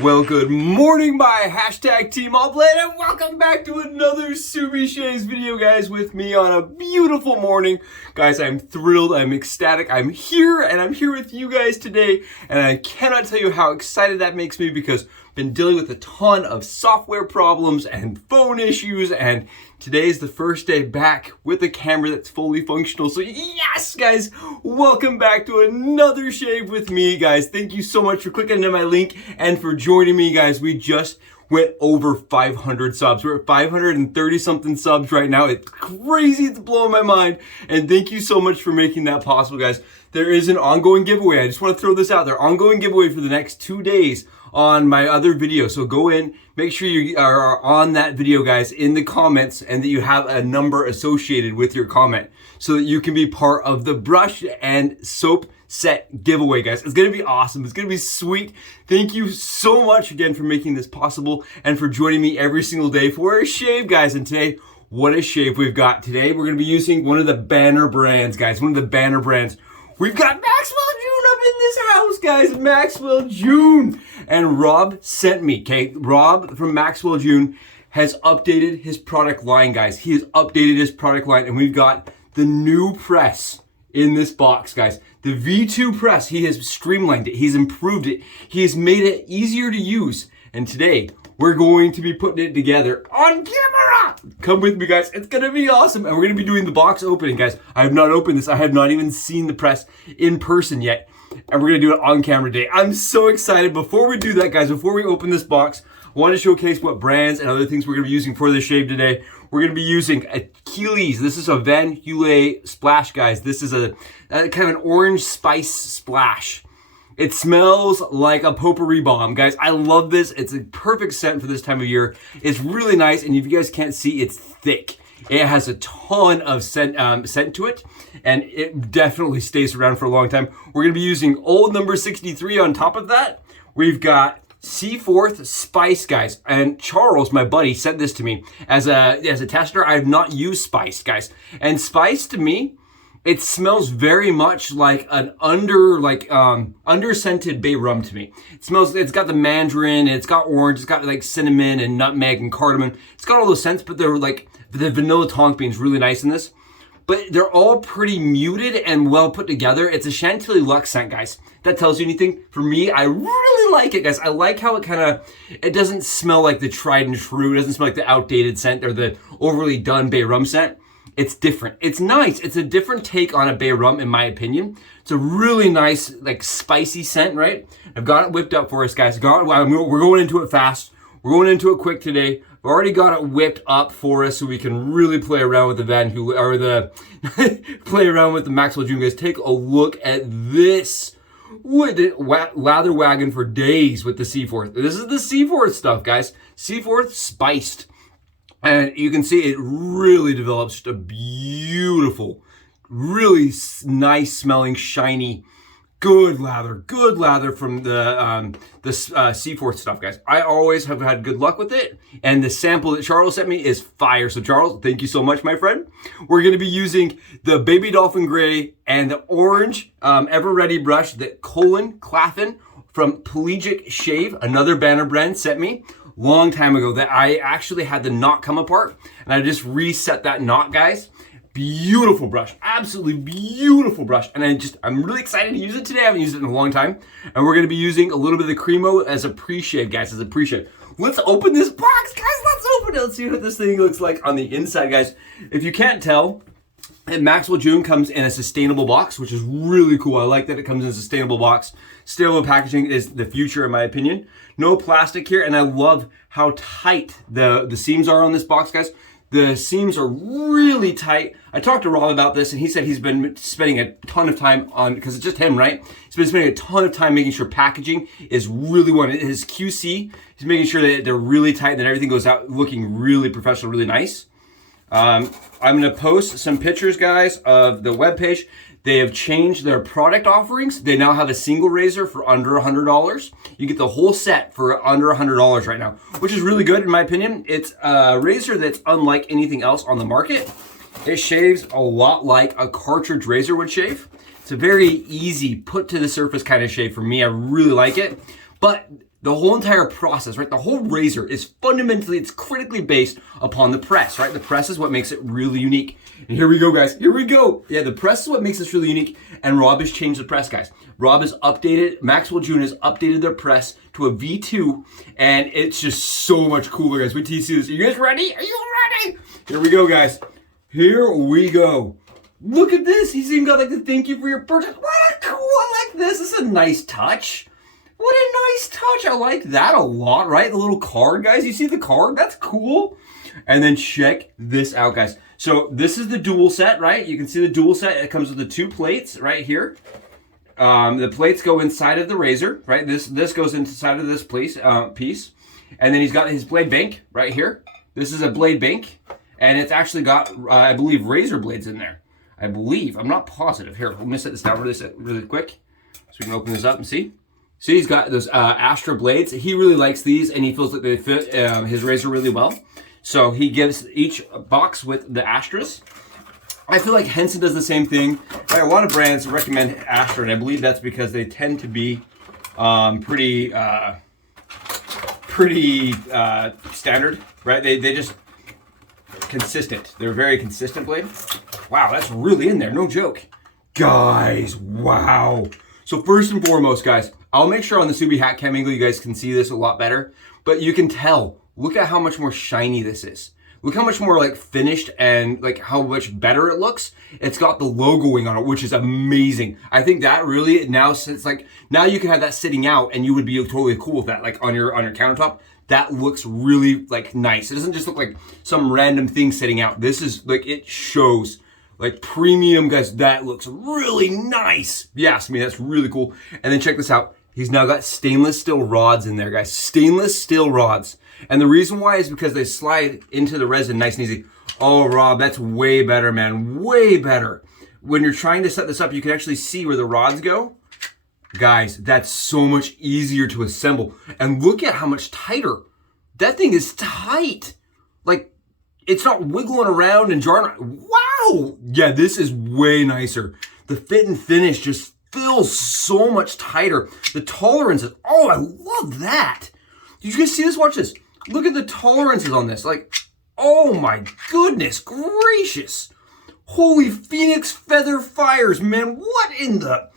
Well, good morning, my hashtag Team Upland, and welcome back to another Subi Shaves video, guys, with me on a beautiful morning. Guys, I'm thrilled, I'm ecstatic, I'm here, and I'm here with you guys today, and I cannot tell you how excited that makes me because I've been dealing with a ton of software problems and phone issues, and today is the first day back with a camera that's fully functional. So yes, guys, welcome back to another shave with me, guys. Thank you so much for clicking into my link and for joining me, guys. We just went over 500 subs. We're at 530 something subs right now. It's crazy. It's blowing my mind. And thank you so much for making that possible, guys. There is an ongoing giveaway. I just want to throw this out there. Ongoing giveaway for the next 2 days on my other video. So go in, make sure you are on that video, guys, in the comments, and that you have a number associated with your comment so that you can be part of the brush and soap set giveaway, guys. It's gonna be awesome. It's gonna be sweet. Thank you so much again for making this possible and for joining me every single day for a shave, guys. And today, what a shave we've got. Today, we're gonna be using one of the banner brands, guys. One of the banner brands. We've got Maxwell June up in this house, guys. Maxwell June. And Rob sent me, okay? Rob from Maxwell June has updated his product line, guys. He has updated his product line, and we've got the new press in this box, guys. The V2 press, he has streamlined it. He's improved it. He has made it easier to use. And today, we're going to be putting it together on camera. Come with me, guys. It's going to be awesome. And we're going to be doing the box opening, guys. I have not opened this. I have not even seen the press in person yet. And we're going to do it on camera today. I'm so excited. Before we do that, guys, before we open this box, I want to showcase what brands and other things we're going to be using for this shave today. We're going to be using Achilles. This is a Van Yulay splash, guys. This is a kind of an orange spice splash. It smells like a potpourri bomb, guys. I love this. It's a perfect scent for this time of year. It's really nice, and if you guys can't see, it's thick. It has a ton of scent to it, and it definitely stays around for a long time. We're going to be using old number 63 on top of that. We've got Seaforth Spice, guys, and Charles, my buddy, sent this to me as a tester. I have not used Spice, guys, and Spice to me, it smells very much like an under-scented bay rum to me. It smells, it's got the mandarin, it's got orange, it's got like cinnamon and nutmeg and cardamom. It's got all those scents, but they're like, the vanilla tonk bean is really nice in this. But they're all pretty muted and well put together. It's a Chantilly Luxe scent, guys. That tells you anything. For me, I really like it, guys. I like how it doesn't smell like the tried and true. It doesn't smell like the outdated scent or the overly done bay rum scent. It's different. It's nice. It's a different take on a bay rum, in my opinion. It's a really nice, like, spicy scent, right? I've got it whipped up for us, guys. We're going into it fast. We're going into it quick today. I've already got it whipped up for us so we can really play around with the play around with the Maxwell June, guys. Take a look at this. Lather wagon for days with the Seaforth. This is the Seaforth stuff, guys. Seaforth spiced. And you can see it really develops just a beautiful, really nice smelling, shiny, good lather from the Seaforth stuff, guys. I always have had good luck with it, and the sample that Charles sent me is fire. So Charles, thank you so much, my friend. We're going to be using the Baby Dolphin Gray and the orange Ever Ready brush that Claflin from Pelagic Shave, another banner brand, sent me long time ago, that I actually had the knot come apart, and I just reset that knot, guys. Beautiful brush, absolutely beautiful brush, and I'm really excited to use it today. I haven't used it in a long time, and we're going to be using a little bit of the Cremo as a pre-shave, guys, as a pre-shave. Let's open this box, guys. Let's open it. Let's see what this thing looks like on the inside, guys. If you can't tell, Maxwell June comes in a sustainable box, which is really cool. I like that it comes in a sustainable box. Sustainable packaging is the future, in my opinion. No plastic here, and I love how tight the seams are on this box, guys. The seams are really tight. I talked to Rob about this, and he said he's been spending a ton of time on, because it's just him, right? He's been spending a ton of time making sure packaging is really his QC. He's making sure that they're really tight and that everything goes out looking really professional, really nice. I'm going to post some pictures, guys, of the webpage. They have changed their product offerings. They now have a single razor for under $100. You get the whole set for under $100 right now, which is really good in my opinion. It's a razor that's unlike anything else on the market. It shaves a lot like a cartridge razor would shave. It's a very easy, put to the surface kind of shave for me. I really like it. But The whole entire process, right? The whole razor is fundamentally, it's critically based upon the press, right? The press is what makes it really unique. And here we go, guys. Here we go. Yeah, the press is what makes this really unique. And Rob has changed the press, guys. Rob has updated, Maxwell June has updated their press to a V2. And it's just so much cooler, guys. Wait till you see this. Are you guys ready? Are you ready? Here we go, guys. Here we go. Look at this. He's even got like the thank you for your purchase. What a cool, I like this. This is a nice touch. What a nice touch. I like that a lot, right? The little card, guys. You see the card? That's cool. And then check this out, guys. So this is the dual set, right? You can see the dual set. It comes with the 2 plates right here. The plates go inside of the razor, right? This goes inside of this piece. And then he's got his blade bank right here. This is a blade bank. And it's actually got, I believe, razor blades in there. I believe. I'm not positive. Here, let me set this down really quick so we can open this up and see. See, he's got those Astra blades. He really likes these, and he feels that they fit his razor really well. So he gives each box with the Astras. I feel like Henson does the same thing. Right, a lot of brands recommend Astra, and I believe that's because they tend to be pretty standard, right? They just consistent. They're a very consistent blade. Wow, that's really in there, no joke. Guys, wow. So first and foremost, guys, I'll make sure on the Subi hat cam angle you guys can see this a lot better, but you can tell, look at how much more shiny this is. Look how much more like finished and like how much better it looks. It's got the logoing on it, which is amazing. I think that really now, since like, now you can have that sitting out and you would be totally cool with that, like on your countertop. That looks really like nice. It doesn't just look like some random thing sitting out. This is like, it shows like premium, guys. That looks really nice. Yes, I mean, that's really cool. And then check this out. He's now got stainless steel rods in there, guys. Stainless steel rods. And the reason why is because they slide into the resin nice and easy. Oh, Rob, that's way better, man. Way better. When you're trying to set this up, you can actually see where the rods go. Guys, that's so much easier to assemble. And look at how much tighter. That thing is tight. Like, it's not wiggling around and jarring. Wow! Yeah, this is way nicer. The fit and finish just feels so much tighter. The tolerances, oh, I love that. Did you guys see this? Watch this. Look at the tolerances on this. Like, oh my goodness gracious. Holy Phoenix Feather Fires, man. What in the...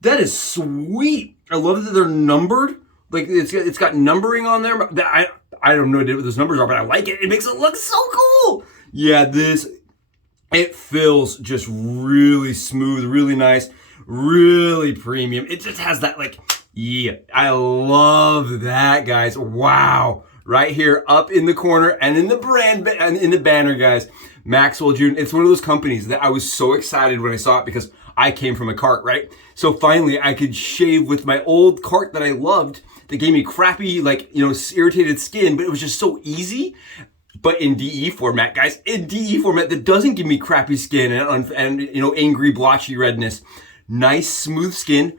That is sweet. I love that they're numbered. Like, it's got numbering on there. I don't know what those numbers are, but I like it. It makes it look so cool. Yeah, it feels just really smooth, really nice, really premium. It just has that, like, yeah, I love that, guys. Wow. Right here, up in the corner, and in the brand, and in the banner, guys, Maxwell June. It's one of those companies that I was so excited when I saw it because I came from a cart, right? So finally, I could shave with my old cart that I loved that gave me crappy, like, you know, irritated skin, but it was just so easy. But in DE format, guys, in DE format that doesn't give me crappy skin and you know, angry, blotchy redness. Nice, smooth skin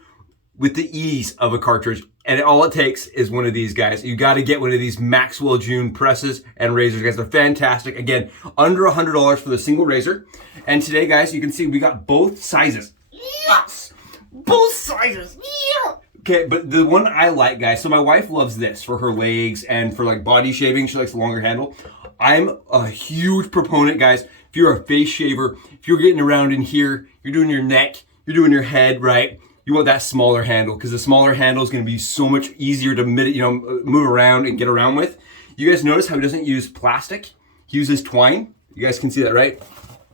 with the ease of a cartridge. And all it takes is one of these, guys. You got to get one of these Maxwell June presses and razors, guys. They're fantastic. Again, under $100 for the single razor. And today, guys, you can see we got both sizes. Yes! Both sizes! Yeah! Okay, but the one I like, guys, so my wife loves this for her legs and for like body shaving. She likes the longer handle. I'm a huge proponent, guys. If you're a face shaver, if you're getting around in here, you're doing your neck, you're doing your head, right? You want that smaller handle because the smaller handle is going to be so much easier to move around and get around with. You guys notice how he doesn't use plastic? He uses twine. You guys can see that, right?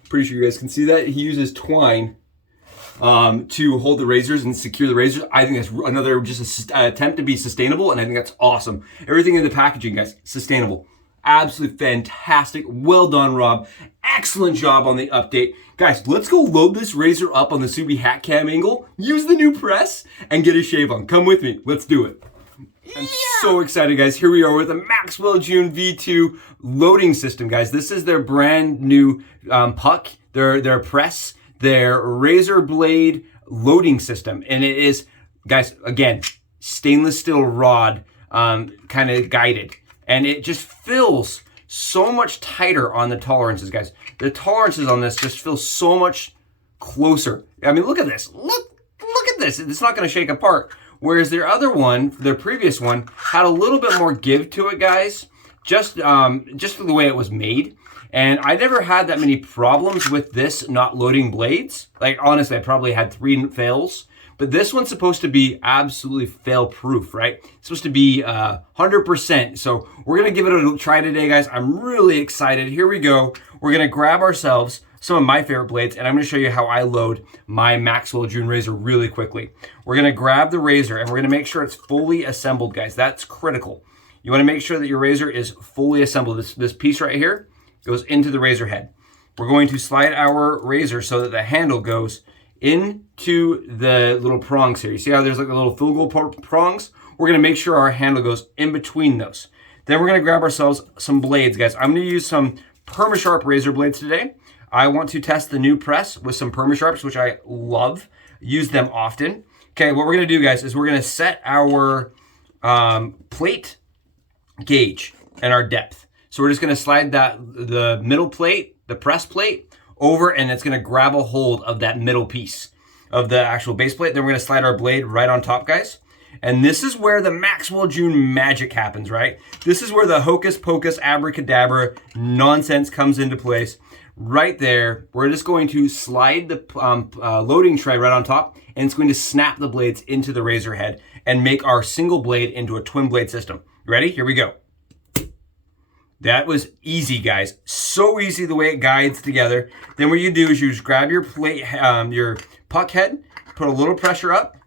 Pretty sure you guys can see that. He uses twine to hold the razors and secure the razors. I think that's another just attempt to be sustainable, and I think that's awesome. Everything in the packaging, guys, sustainable. Absolutely fantastic. Well done, Rob. Excellent job on the update. Guys, let's go load this razor up on the Subi hat cam angle, use the new press, and get a shave on. Come with me. Let's do it. I'm so excited, guys. Here we are with a Maxwell June V2 loading system, guys. This is their brand new puck, their press, their razor blade loading system. And it is, guys, again, stainless steel rod kind of guided. And it just feels so much tighter on the tolerances, guys. The tolerances on this just feel so much closer. I mean, look at this. Look at this. It's not going to shake apart. Whereas their other one, their previous one, had a little bit more give to it, guys, just for the way it was made. And I never had that many problems with this not loading blades. Like, honestly, I probably had 3 fails. But this one's supposed to be absolutely fail-proof, right? It's supposed to be 100%. So we're going to give it a try today, guys. I'm really excited. Here we go. We're going to grab ourselves some of my favorite blades, and I'm going to show you how I load my Maxwell June razor really quickly. We're going to grab the razor, and we're going to make sure it's fully assembled, guys. That's critical. You want to make sure that your razor is fully assembled. This piece right here goes into the razor head. We're going to slide our razor so that the handle goes into the little prongs here. You see how there's like the little filigreal prongs? We're going to make sure our handle goes in between those. Then we're going to grab ourselves some blades, guys. I'm going to use some Permasharp razor blades today. I want to test the new press with some Permasharps, which I love. Use them often. Okay, what we're going to do, guys, is we're going to set our plate gauge and our depth. So we're just going to slide the middle plate, the press plate, over, and it's going to grab a hold of that middle piece of the actual base plate. Then we're going to slide our blade right on top, guys. And this is where the Maxwell June magic happens, right? This is where the hocus pocus abracadabra nonsense comes into place. Right there, we're just going to slide the loading tray right on top, and it's going to snap the blades into the razor head and make our single blade into a twin blade system. Ready? Here we go. That was easy, guys. So easy the way it guides together. Then what you do is you just grab your plate, your puck head, put a little pressure up,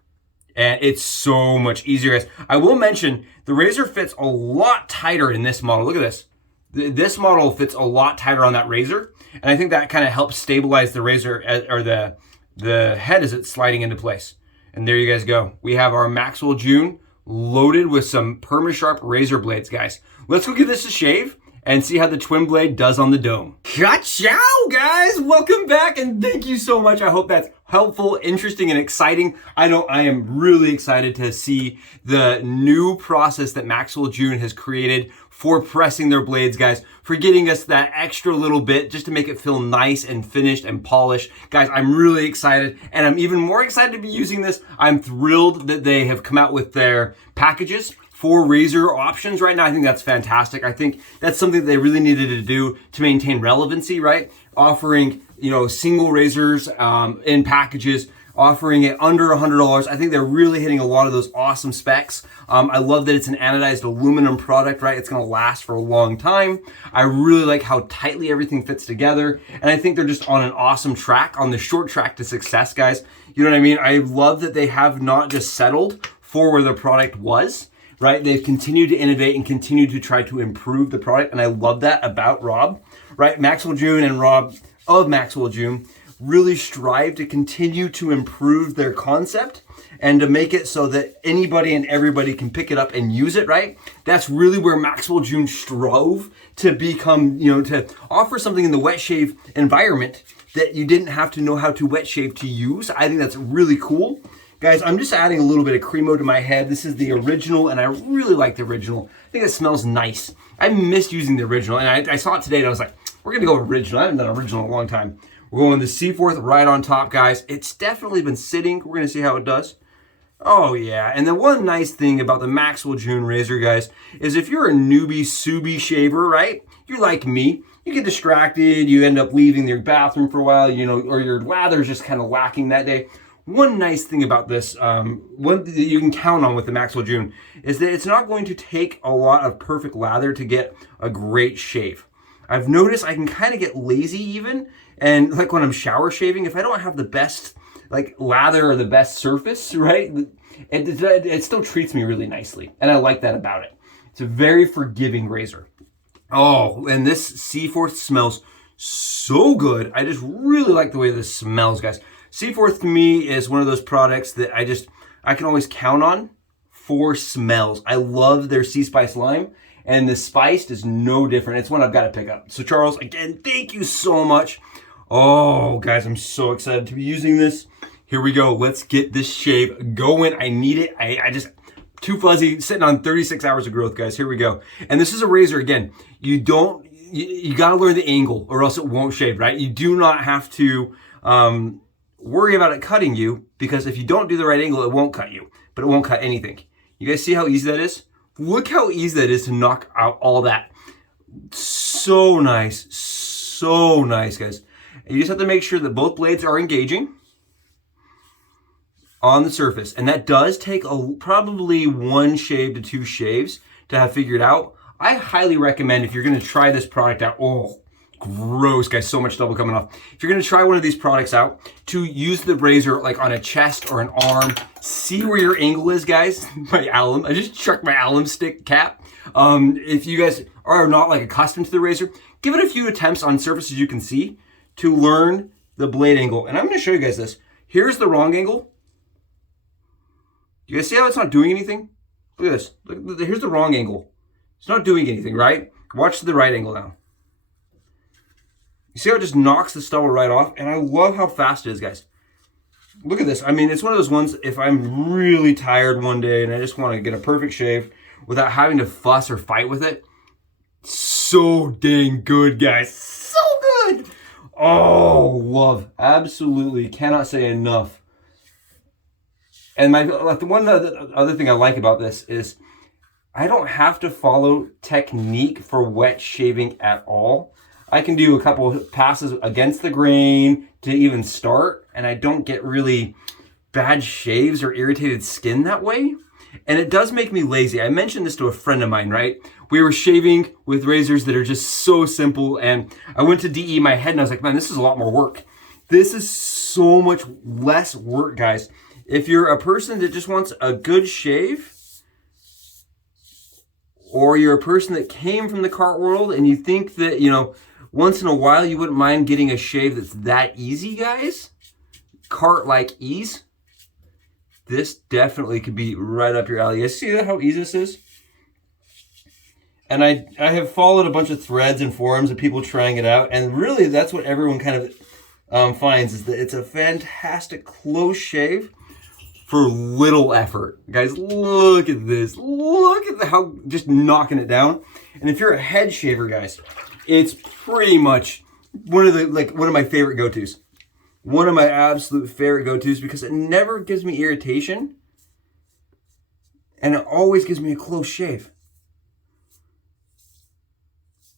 and it's so much easier, guys. I will mention the razor fits a lot tighter in this model. Look at this. This model fits a lot tighter on that razor, and I think that kind of helps stabilize the razor or the head as it's sliding into place. And there you guys go. We have our Maxwell June loaded with some Permasharp razor blades, guys. Let's go give this a shave and see how the twin blade does on the dome. Ciao, guys! Welcome back, and thank you so much. I hope that's helpful, interesting, and exciting. I am really excited to see the new process that Maxwell June has created for pressing their blades, guys, for getting us that extra little bit just to make it feel nice and finished and polished. Guys, I'm really excited, and I'm even more excited to be using this. I'm thrilled that they have come out with their packages for razor options right now. I think that's fantastic. I think that's something they really needed to do to maintain relevancy, right? Offering, single razors in packages, offering it under $100. I think they're really hitting a lot of those awesome specs. I love that it's an anodized aluminum product, right? It's gonna last for a long time. I really like how tightly everything fits together. And I think they're just on an awesome track, on the short track to success, guys. You know what I mean? I love that they have not just settled for where the product was, right? They've continued to innovate and continue to try to improve the product. And I love that about Rob, right? Maxwell June and Rob of Maxwell June really strive to continue to improve their concept and to make it so that anybody and everybody can pick it up and use it, right? That's really where Maxwell June strove to become, to offer something in the wet shave environment that you didn't have to know how to wet shave to use. I think that's really cool. Guys, I'm just adding a little bit of Cremo to my head. This is the original, and I really like the original. I think it smells nice. I missed using the original, and I saw it today, and I was like, we're gonna go original. I haven't done original in a long time. We're going the Seaforth right on top, guys. It's definitely been sitting. We're gonna see how it does. Oh yeah, and the one nice thing about the Maxwell June razor, guys, is if you're a newbie Subi shaver, right? You're like me. You get distracted, you end up leaving your bathroom for a while, or your lather's just kind of lacking that day. One nice thing about this, one that you can count on with the Maxwell June, is that it's not going to take a lot of perfect lather to get a great shave. I've noticed I can kind of get lazy even, and like when I'm shower shaving, if I don't have the best lather or the best surface, right, it still treats me really nicely, and I like that about it. It's a very forgiving razor. Oh, and this Seaforth smells so good. I just really like the way this smells, guys. Seaforth to me is one of those products that I can always count on for smells. I love their Sea Spice Lime, and the Spiced is no different. It's one I've got to pick up. So Charles, again, thank you so much. Oh, guys, I'm so excited to be using this. Here we go. Let's get this shave going. I need it. I just, too fuzzy, sitting on 36 hours of growth, guys. Here we go. And this is a razor, again, you got to learn the angle or else it won't shave, right? You do not have to worry about it cutting you, because if you don't do the right angle, it won't cut you, but it won't cut anything. You guys see how easy that is? Look how easy that is to knock out all that. So nice, guys. And you just have to make sure that both blades are engaging on the surface. And that does take probably 1 shave to 2 shaves to have figured out. I highly recommend, if you're gonna try this product out, oh, gross, guys, so much stubble coming off. If you're gonna try one of these products out, to use the razor like on a chest or an arm, see where your angle is, guys. My alum, I just chucked my alum stick cap. If you guys are not like accustomed to the razor, give it a few attempts on surfaces you can see to learn the blade angle. And I'm gonna show you guys this. Here's the wrong angle. You guys see how it's not doing anything? Look at this, here's the wrong angle. It's not doing anything, right? Watch the right angle now. You see how it just knocks the stubble right off? And I love how fast it is, guys. Look at this. I mean, it's one of those ones, if I'm really tired one day and I just want to get a perfect shave without having to fuss or fight with it, so dang good, guys. So good. Oh, love. Absolutely. Cannot say enough. And the one other thing I like about this is I don't have to follow technique for wet shaving at all. I can do a couple of passes against the grain to even start, and I don't get really bad shaves or irritated skin that way. And it does make me lazy. I mentioned this to a friend of mine, right? We were shaving with razors that are just so simple, and I went to DE my head and I was like, man, this is a lot more work. This is so much less work, guys. If you're a person that just wants a good shave, or you're a person that came from the cart world and you think that, you know, once in a while you wouldn't mind getting a shave that's that easy, guys, cart-like ease, this definitely could be right up your alley. You guys see how easy this is? And I have followed a bunch of threads and forums of people trying it out, and really that's what everyone kind of finds, is that it's a fantastic close shave for little effort. Guys, look at this. Look at how just knocking it down. And if you're a head shaver, guys, it's pretty much one of my favorite go-tos. One of my absolute favorite go-tos, because it never gives me irritation and it always gives me a close shave.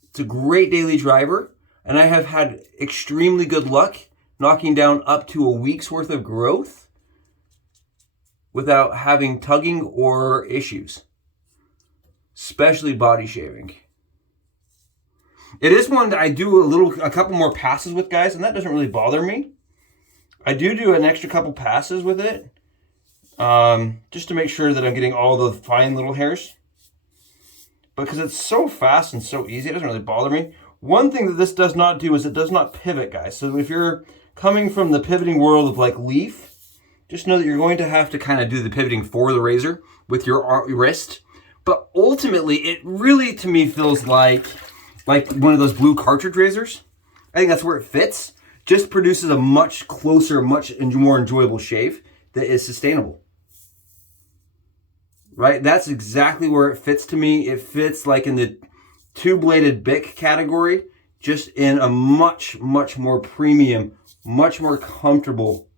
It's a great daily driver, and I have had extremely good luck knocking down up to a week's worth of growth without having tugging or issues, especially body shaving. It is one that I do a couple more passes with, guys, and that doesn't really bother me. I do an extra couple passes with it, just to make sure that I'm getting all the fine little hairs. Because it's so fast and so easy, it doesn't really bother me. One thing that this does not do is it does not pivot, guys. So if you're coming from the pivoting world of like leaf, just know that you're going to have to kind of do the pivoting for the razor with your wrist. But ultimately, it really, to me, feels like one of those blue cartridge razors. I think that's where it fits. Just produces a much closer, much more enjoyable shave that is sustainable. Right? That's exactly where it fits to me. It fits like in the two-bladed Bic category, just in a much, much more premium, much more comfortable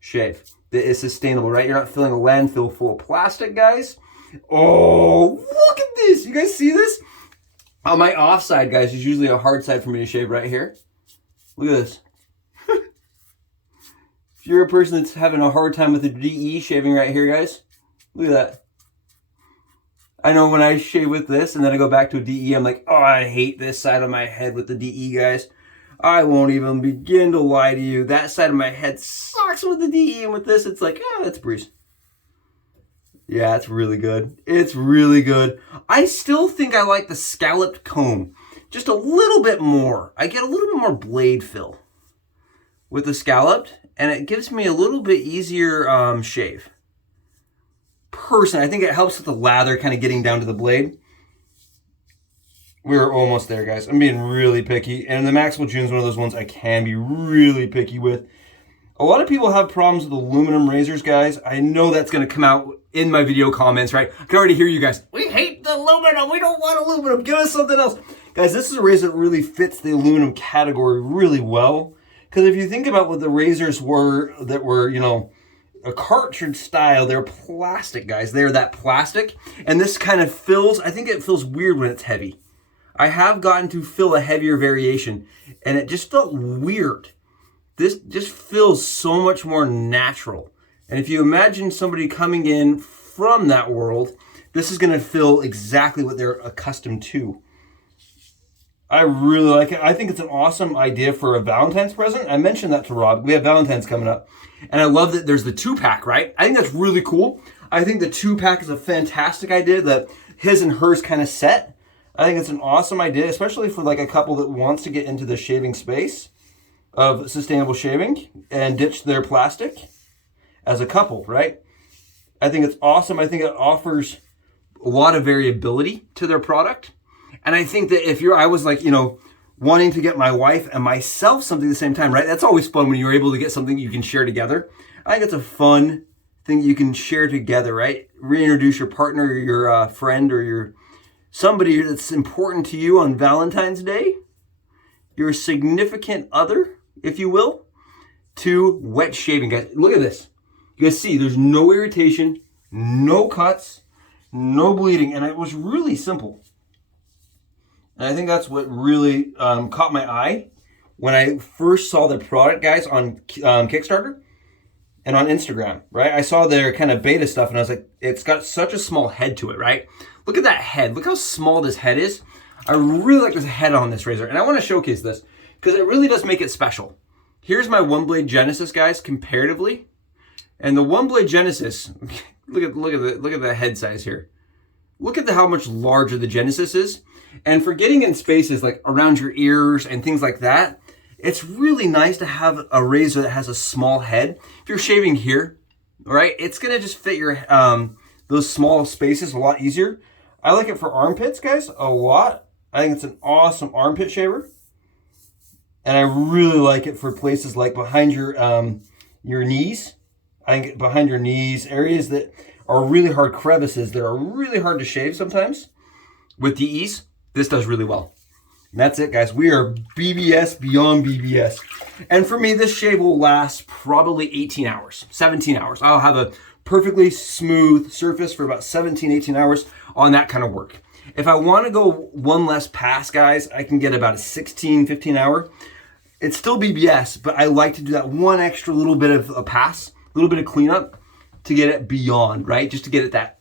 shave that is sustainable, right? You're not filling a landfill full of plastic, guys. Oh, look at this. You guys see this? On my offside, guys, is usually a hard side for me to shave right here. Look at this. If you're a person that's having a hard time with the DE shaving right here, guys, look at that. I know when I shave with this and then I go back to a DE, I'm like, oh, I hate this side of my head with the DE, guys. I won't even begin to lie to you. That side of my head sucks with the DE, and with this, it's like, oh, that's a breeze. Yeah, it's really good. It's really good. I still think I like the scalloped comb just a little bit more. I get a little bit more blade fill with the scalloped, and it gives me a little bit easier shave. Personally, I think it helps with the lather kind of getting down to the blade. We're almost there, guys. I'm being really picky, and the Maxwell June is one of those ones I can be really picky with. A lot of people have problems with aluminum razors, guys. I know that's going to come out in my video comments, right? I can already hear you guys. We hate the aluminum. We don't want aluminum. Give us something else. Guys, this is a razor that really fits the aluminum category really well. Because if you think about what the razors were that were, you know, a cartridge style, they're plastic, guys. They're that plastic. And this kind of feels, I think it feels weird when it's heavy. I have gotten to feel a heavier variation, and it just felt weird. This just feels so much more natural. And if you imagine somebody coming in from that world, this is going to feel exactly what they're accustomed to. I really like it. I think it's an awesome idea for a Valentine's present. I mentioned that to Rob. We have Valentine's coming up. And I love that there's the 2-pack, right? I think that's really cool. I think the 2-pack is a fantastic idea, that his and hers kind of set. I think it's an awesome idea, especially for like a couple that wants to get into the shaving space of sustainable shaving and ditch their plastic as a couple, right? I think it's awesome. I think it offers a lot of variability to their product. And I think that if I was like, you know, wanting to get my wife and myself something at the same time, right? That's always fun when you're able to get something you can share together. I think it's a fun thing you can share together, right? Reintroduce your partner or your friend or your somebody that's important to you on Valentine's Day, your significant other, if you will, to wet shaving. Guys, look at this. You guys see, there's no irritation, no cuts, no bleeding, and it was really simple. And I think that's what really caught my eye when I first saw the product, guys, on Kickstarter and on Instagram, right? I saw their kind of beta stuff, and I was like, it's got such a small head to it, right? Look at that head. Look how small this head is. I really like this head on this razor, and I want to showcase this because it really does make it special. Here's my one blade Genesis, guys, comparatively. And the one blade Genesis, look at the head size here. Look at how much larger the Genesis is. And for getting in spaces like around your ears and things like that, it's really nice to have a razor that has a small head. If you're shaving here, right, it's gonna just fit your those small spaces a lot easier. I like it for armpits, guys, a lot. I think it's an awesome armpit shaver. And I really like it for places like behind your knees. I think behind your knees, areas that are really hard crevices that are really hard to shave sometimes. With the ease, this does really well. And that's it, guys. We are BBS beyond BBS. And for me, this shave will last probably 18 hours, 17 hours. I'll have a perfectly smooth surface for about 17, 18 hours on that kind of work. If I want to go one less pass, guys, I can get about a 16, 15 hour. It's still BBS, but I like to do that one extra little bit of a pass, a little bit of cleanup to get it beyond, right? Just to get it that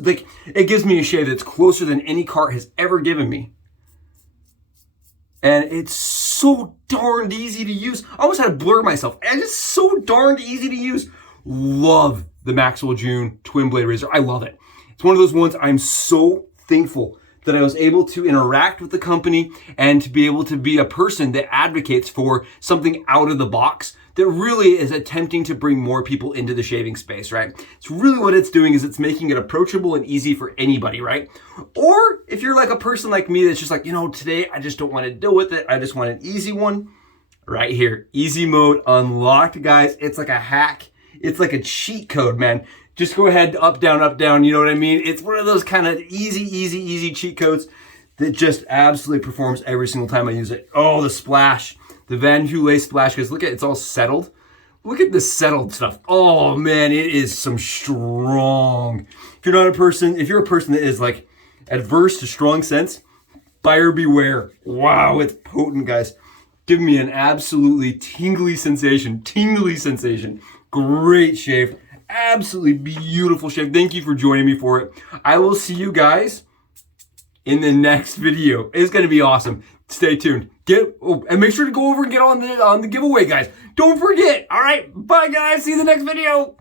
like, it gives me a shave that's closer than any cart has ever given me. And it's so darned easy to use. I almost had to blur myself. And it's so darned easy to use. Love the Maxwell June twin blade razor. I love it. It's one of those ones I'm so thankful that I was able to interact with the company and to be able to be a person that advocates for something out of the box that really is attempting to bring more people into the shaving space, right? It's really what it's doing is it's making it approachable and easy for anybody, right? Or if you're like a person like me that's just like, you know, today I just don't want to deal with it. I just want an easy one. Right here, easy mode unlocked, guys. It's like a hack. It's like a cheat code, man. Just go ahead, up, down, you know what I mean? It's one of those kind of easy cheat codes that just absolutely performs every single time I use it. Oh, the splash. The Van Yulay splash, guys. Look at it, it's all settled. Look at this settled stuff. Oh man, it is some strong. If you're a person that is like adverse to strong scents, buyer beware. Wow, it's potent, guys. Give me an absolutely tingly sensation. Great shave. Absolutely beautiful shave. Thank you for joining me for it. I will see you guys in the next video. It's going to be awesome. Stay tuned. And make sure to go over and get on the giveaway, guys. Don't forget. All right. Bye, guys. See you in the next video.